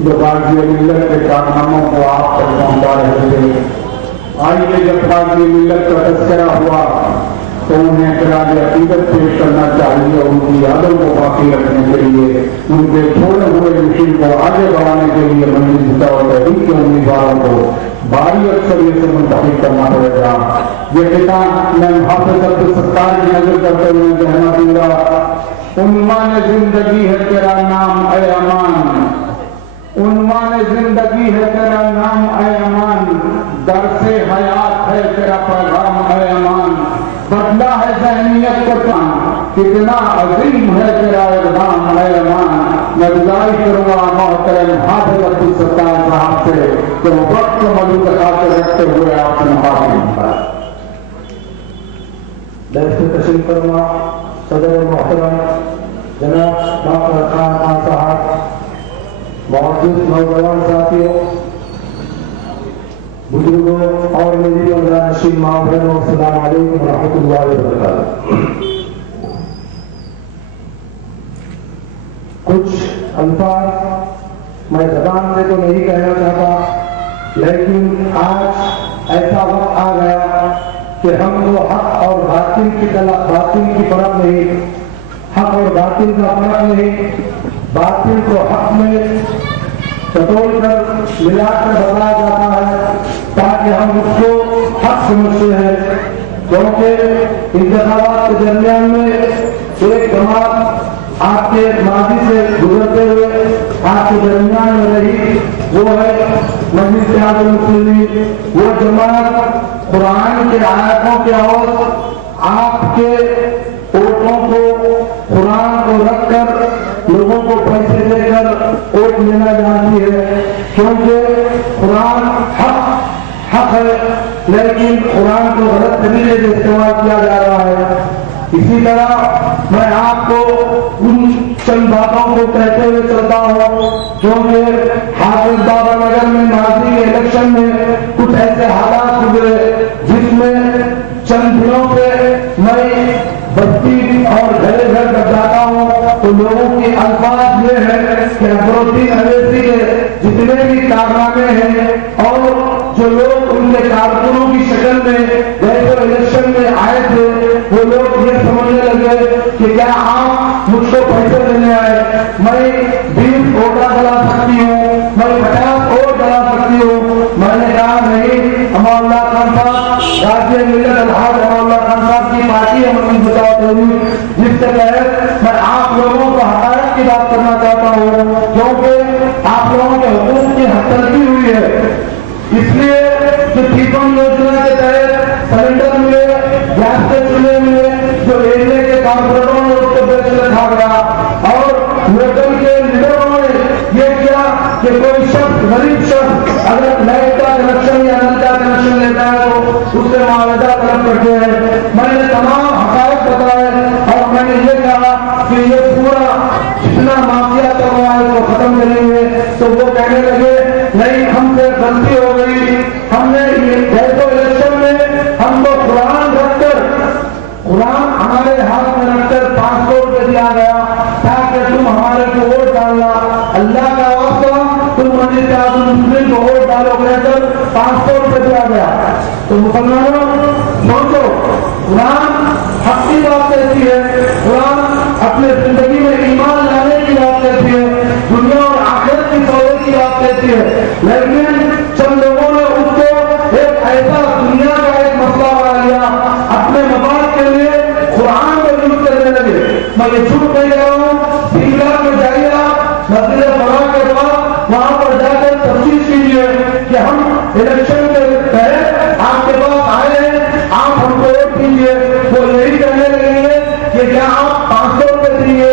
جو غازی ملت کے کارناموں کو آپ تک پہنچا رہے تھے۔ آئیے جب غازی ملت کا تذکرہ ہوا تو انہیں خراج عقیدت پیش کرنا چاہیے، ان کی یادوں کو باقی رکھنے کے لیے، ان کے چھوڑے ہوئے مشن کو آگے بڑھانے کے لیے مجلس و تحریک کے امیدواروں کو بھاری اکثریت سے منتخب کرنا پڑے گا۔ یہ خطاب میں حافظ عبدالستار کی نظر کرتے ہوئے کہنا دوں گا، عنوان زندگی ہے تیرا نام اے امان، عنوان زندگی ہے تیرا نام اے امان، درس حیات ہے تیرا پیغام اے امان، بدلا ہے ذہنیت کا کام، کتنا عظیم ہے تیرا اقدام اے امان۔ میں گزارش کروں گا محترم حافظ عبدالستار صاحب سے کہ وہ وقت کو مدعو کا خاطر رکھتے ہوئے آپ سے مخاطب ہیں۔ درس تشریف فرما صدر محترم جناب ڈاکٹر خان صاحب، معزز نوجوان ساتھیوں، بزرگوں اور میری نشین ماں بہنوں، السلام علیکم ورحمۃ اللہ وبرکاتہ۔ کچھ الفاظ میں زبان سے تو نہیں کہنا چاہتا، لیکن آج ایسا وقت آ گیا کہ ہم کو حق اور باطل کی فرق نہیں، حق اور باطل کا فرق نہیں، باطل کو حق میں ٹٹول کر ملا کر بتایا جاتا ہے تاکہ ہم اس کو حق سمجھتے ہیں، کیونکہ انتخابات کے درمیان میں ایک جماعت آپ کے ماضی سے گزرتے ہوئے آپ کے درمیان میں رہی، وہ ہے مجلس اتحاد المسلمین۔ وہ جماعت قرآن کے آیاتوں کے اور آپ کے ووٹوں کو، قرآن کو رکھ کر لوگوں کو پیسے دے کر ووٹ لینا جانتی ہے، کیونکہ قرآن حق ہے، لیکن قرآن کو غلط طریقے سے استعمال کیا جا رہا ہے۔ اسی طرح میں آپ کو ان چند باتوں کو کہتے ہوئے چلتا ہوں، کیونکہ حافظ بابا نگر میں ماضی کے الیکشن میں کچھ ایسے حالات گزرے جس میں چند دنوں سے میں بستی اور گھر گھر جب جاتا ہوں تو لوگوں کے الفاظ یہ ہے کہ اکبرالدین اویسی کے جتنے بھی کارنامے ہیں اور جو لوگ ان کے کارکنوں کی شکل میں جیسے الیکشن میں آئے تھے، وہ لوگ یہ سمجھنے لگے کہ کیا آپ مجھ کو پیسے دینے آئے، میں 20 ووٹ ڈلا سکتی ہوں، میں 50 ووٹ ڈلا سکتی ہوں۔ میں نے کہا نہیں، امان اللہ خان صاحب، غازی ملت الحاج امان اللہ خان صاحب کی پارٹی ہے مسلم بچاؤ تحریک، جس کے تحت میں آپ لوگوں کو حقائق کی بات کرنا چاہتا ہوں، کیونکہ آپ لوگوں کے حقوق کی حد تلفی ہوئی ہے۔ اس لیے جو ٹیپن یوجنا کے تحت سلنڈر ملے، گیس کے چولہے ملے، جو ریلوے کے کارپوریٹروں نے اس کو بیچ رکھا گیا، اور لوکل کے لیڈروں نے یہ کیا کہ کوئی شخص، غریب شخص اگر لائٹ کا کنیکشن یا نل کا کنیکشن لیتا ہے تو اس سے معاوضہ طلب کرتے ہیں۔ میں نے تمام حقائق بتائے اور میں نے یہ کہا کہ یہ پورا جتنا مافیا چل رہا ہے وہ ختم کریں گے، تو وہ کہنے لگے نہیں، ہم سے غلطی ہو گئی، ہم نے جیسے الیکشن میں ہم کو قرآن رکھ کر، قرآن ہمارے ہاتھ میں رکھ کر 500 روپے دیا گیا تاکہ تم ہمارے کو ووٹ ڈالنا، اللہ کا واسطہ تم مجلس اتحاد المسلمین کو ووٹ ڈالو کہہ کر 500 روپے دیا گیا۔ تو مسلمانوں سوچو، قرآن حق کی بات کہتی ہے، قرآن اپنے زندگی میں ایمان لانے کی بات کہتی ہے، دنیا اور آخرت کی سہولت کی بات کہتی ہے، لیکن چند لوگوں نے اس کو ایک ایسا دنیا کا ایک مسئلہ بنا لیا، اپنے مفاد کے لیے قرآن کو یوز کرنے لگے۔ میں یہ جھوٹ نہیں کہہ رہا ہوں، دیگر میں جائیے آپ مسجد فلاح کے بعد وہاں پر جا کر تفتیش کیجیے کہ ہم الیکشن کے تحت آپ کے پاس آئے ہیں، آپ ہم کو ووٹ دیجیے۔ وہ یہی کہنے لگیں گے کہ کیا آپ 500 روپے دیجیے،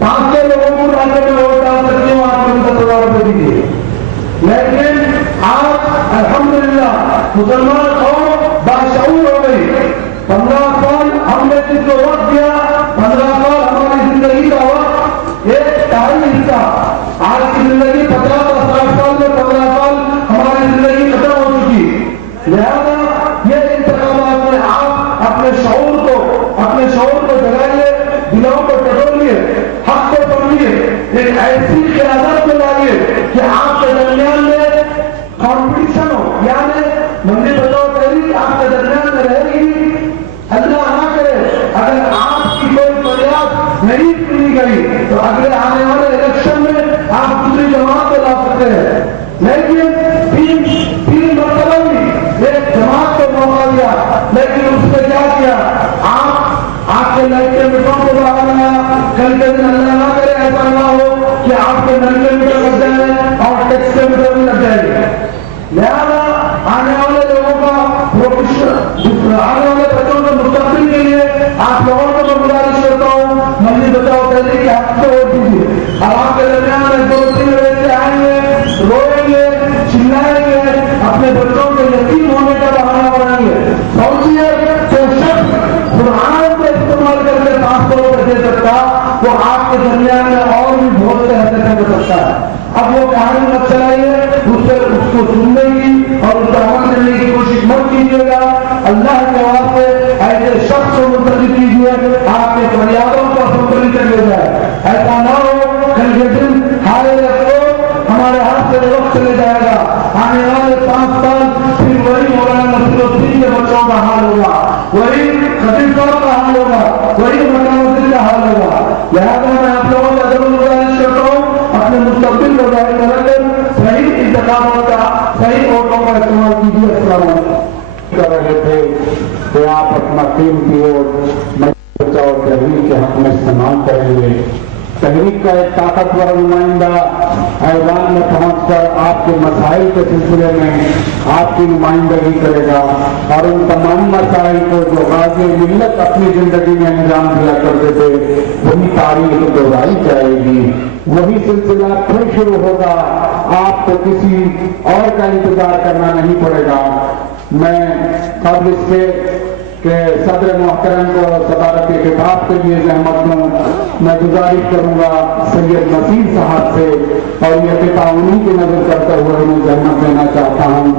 500 لوگوں کو ڈال کر میں ووٹ ڈال سکتی ہوں، آپ کو 10,000 روپے دیجیے۔ لیکن آج الحمدللہ مسلمان قوم باشعور ہو گئی۔ 15 سال ہم نے جس کو وقت دیا، 15 سال ہماری زندگی کا وقت ایک تہائی حصہ، آج کی زندگی 50 اور 60 سال میں 15 سال ہماری زندگی ختم ہو چکی۔ لہذا یہ انتخابات میں آپ اپنے شعور کو جگائیے، دلوں کو ٹٹولیے، حق کو سمجھیے، ایک ایسی قیادت کو لائیے کہ آپ مراحل مت چلائیے، اس کو سننے کی اور اس کا عمل کرنے کی کوشش مت کیجیے گا. اللہ کے واسطے ایسے شخص کو منتخب کیجیے آپ کے فریادوں کو سنبھلی کر لے جائے. ایسا نہ ہو کل کے دن ہارے ہمارے ہاتھ سے وقت چلے جائے گا. آنے والے 5 سال پھر وہی مولانا نصیر الدین کے بچوں کا حال ہوگا، وہی خطیب صاحب کا حال ہوگا، وہی مکہ مسجد کا حال ہوگا. لہٰذا میں آپ لوگوں کا ضرور گزارش کرتا ہوں اپنے مستقبل کو ظاہر کر کے صحیح انتخابات کا، صحیح ووٹوں کا استعمال کیجیے. السلام علیکم. کر رہے تھے کہ آپ اپنا قیمتی ووٹ بچاؤ تحریک کے حق میں استعمال کریں گے. تحریک کا ایک طاقتور نمائندہ ایوان میں پہنچ کر آپ کے مسائل کے سلسلے میں آپ کی نمائندگی کرے گا اور ان تمام مسائل کو جو غازی ملت اپنی زندگی میں انجام دیا کرتے تھے وہی تاریخ دہرائی جائے گی. وہی سلسلہ پھر شروع ہوگا. آپ کو کسی اور کا انتظار کرنا نہیں پڑے گا. میں قبل اس کے کہ صدر محترم کو صدارت خطاب کے لیے زحمت دوں، میں گزارش کروں گا سید نصیر صاحب سے اور یہ خطاب انہیں کی نظر کرتے ہوئے انہیں زحمت دینا چاہتا ہوں.